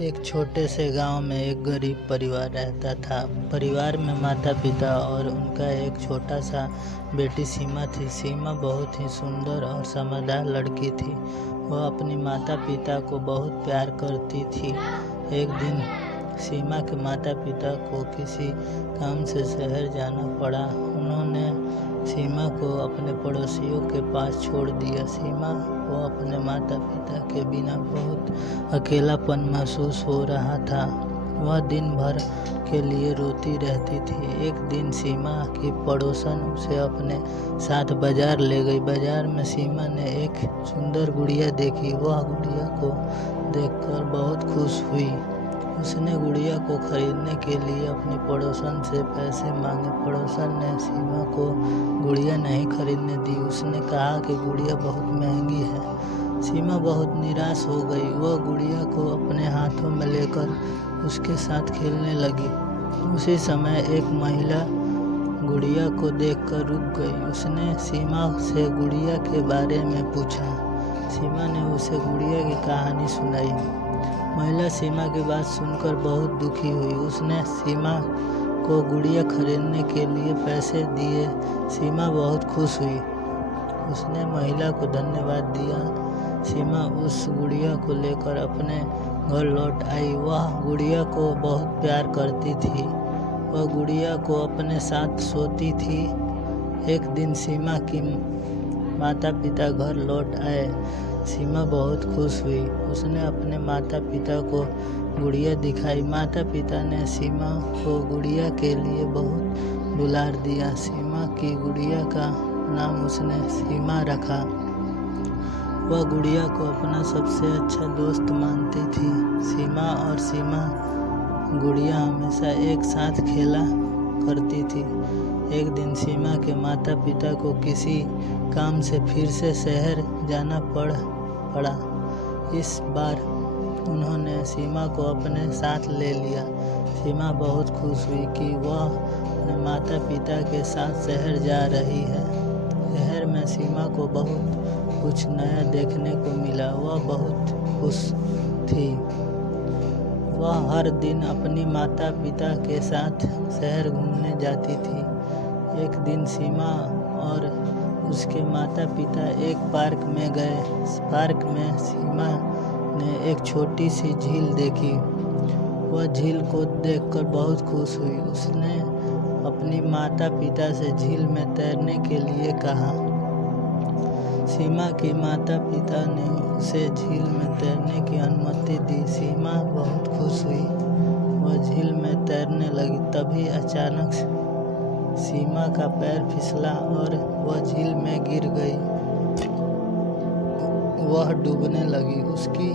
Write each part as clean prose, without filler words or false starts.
एक छोटे से गांव में एक गरीब परिवार रहता था। परिवार में माता पिता और उनका एक छोटा सा बेटी सीमा थी। सीमा बहुत ही सुंदर और समझदार लड़की थी। वह अपनी माता पिता को बहुत प्यार करती थी। एक दिन सीमा के माता पिता को किसी काम से शहर जाना पड़ा। उन्होंने सीमा को अपने पड़ोसियों के पास छोड़ दिया। सीमा को अपने माता पिता के बिना बहुत अकेलापन महसूस हो रहा था। वह दिन भर के लिए रोती रहती थी। एक दिन सीमा की पड़ोसन उसे अपने साथ बाजार ले गई। बाजार में सीमा ने एक सुंदर गुड़िया देखी। वह गुड़िया को देखकर बहुत खुश हुई। उसने गुड़िया को खरीदने के लिए अपनी पड़ोसन से पैसे मांगे। पड़ोसन ने सीमा को गुड़िया नहीं खरीदने दी। उसने कहा कि गुड़िया बहुत महंगी है। सीमा बहुत निराश हो गई। वह गुड़िया को अपने हाथों में लेकर उसके साथ खेलने लगी। उसी समय एक महिला गुड़िया को देखकर रुक गई। उसने सीमा से गुड़िया के बारे में पूछा। सीमा ने उसे गुड़िया की कहानी सुनाई। महिला सीमा की बात सुनकर बहुत दुखी हुई। उसने सीमा को गुड़िया खरीदने के लिए पैसे दिए। सीमा बहुत खुश हुई। उसने महिला को धन्यवाद दिया। सीमा उस गुड़िया को लेकर अपने घर लौट आई। वह गुड़िया को बहुत प्यार करती थी। वह गुड़िया को अपने साथ सोती थी। एक दिन सीमा की माता पिता घर लौट आए। सीमा बहुत खुश हुई। उसने अपने माता पिता को गुड़िया दिखाई। माता पिता ने सीमा को गुड़िया के लिए बहुत दुलार दिया। सीमा की गुड़िया का नाम उसने सीमा रखा। वह गुड़िया को अपना सबसे अच्छा दोस्त मानती थी। सीमा और सीमा गुड़िया हमेशा एक साथ खेला करती थी। एक दिन सीमा के माता पिता को किसी काम से फिर से शहर जाना पड़ा। इस बार उन्होंने सीमा को अपने साथ ले लिया। सीमा बहुत खुश हुई कि वह अपने माता पिता के साथ शहर जा रही है। शहर में सीमा को बहुत कुछ नया देखने को मिला। वह बहुत खुश थी। वह हर दिन अपनी माता पिता के साथ शहर घूमने जाती थी। एक दिन सीमा और उसके माता पिता एक पार्क में गए। पार्क में सीमा ने एक छोटी सी झील देखी। वह झील को देखकर बहुत खुश हुई। उसने अपनी माता पिता से झील में तैरने के लिए कहा। सीमा के माता पिता ने उसे झील में तैरने की अनुमति दी। सीमा बहुत खुश हुई। वह झील में तैरने लगी। तभी अचानक सीमा का पैर फिसला और वह झील में गिर गई। वह डूबने लगी। उसकी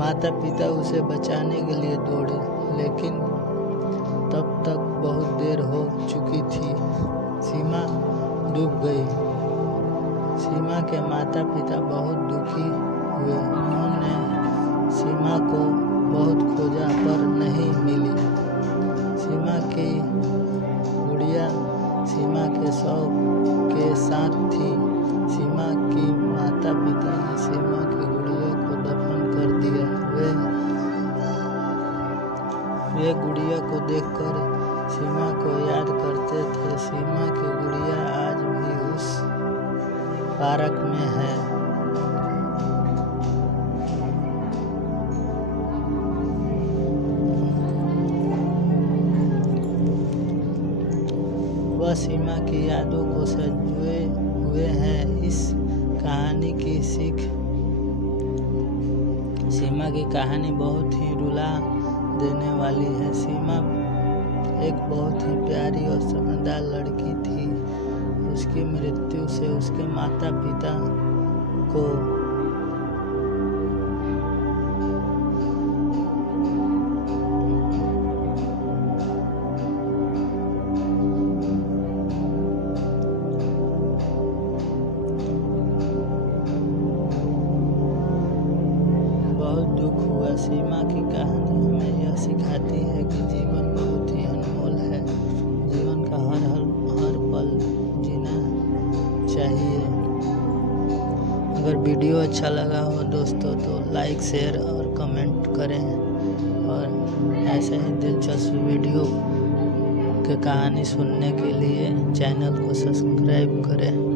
माता पिता उसे बचाने के लिए दौड़े, लेकिन तब तक बहुत देर हो चुकी थी। सीमा डूब गई। सीमा के माता पिता बहुत दुखी हुए। उन्होंने सीमा को बहुत खोजा पर नहीं मिली। सीमा की गुड़िया सीमा के शौक के साथ थी। सीमा की माता पिता ने सीमा की गुड़िया को दफन कर दिया। वे गुड़िया को देखकर सीमा को याद करते थे। सीमा की गुड़िया आज भी उस पार्क में है। वह सीमा की यादों को संजोए हुए हैं। इस कहानी की सीख। सीमा की कहानी बहुत ही रुला देने वाली है। सीमा एक बहुत ही प्यारी और समझदार लड़की थी। उसकी मृत्यु से उसके माता पिता को बहुत दुख हुआ। सीमा की कहानी हमें यह सिखाती है कि जीवन बहुत ही अनमोल है। जीवन का हर पल जीना चाहिए। अगर वीडियो अच्छा लगा हो दोस्तों तो लाइक शेयर और कमेंट करें। और ऐसे ही दिलचस्प वीडियो की कहानी सुनने के लिए चैनल को सब्सक्राइब करें।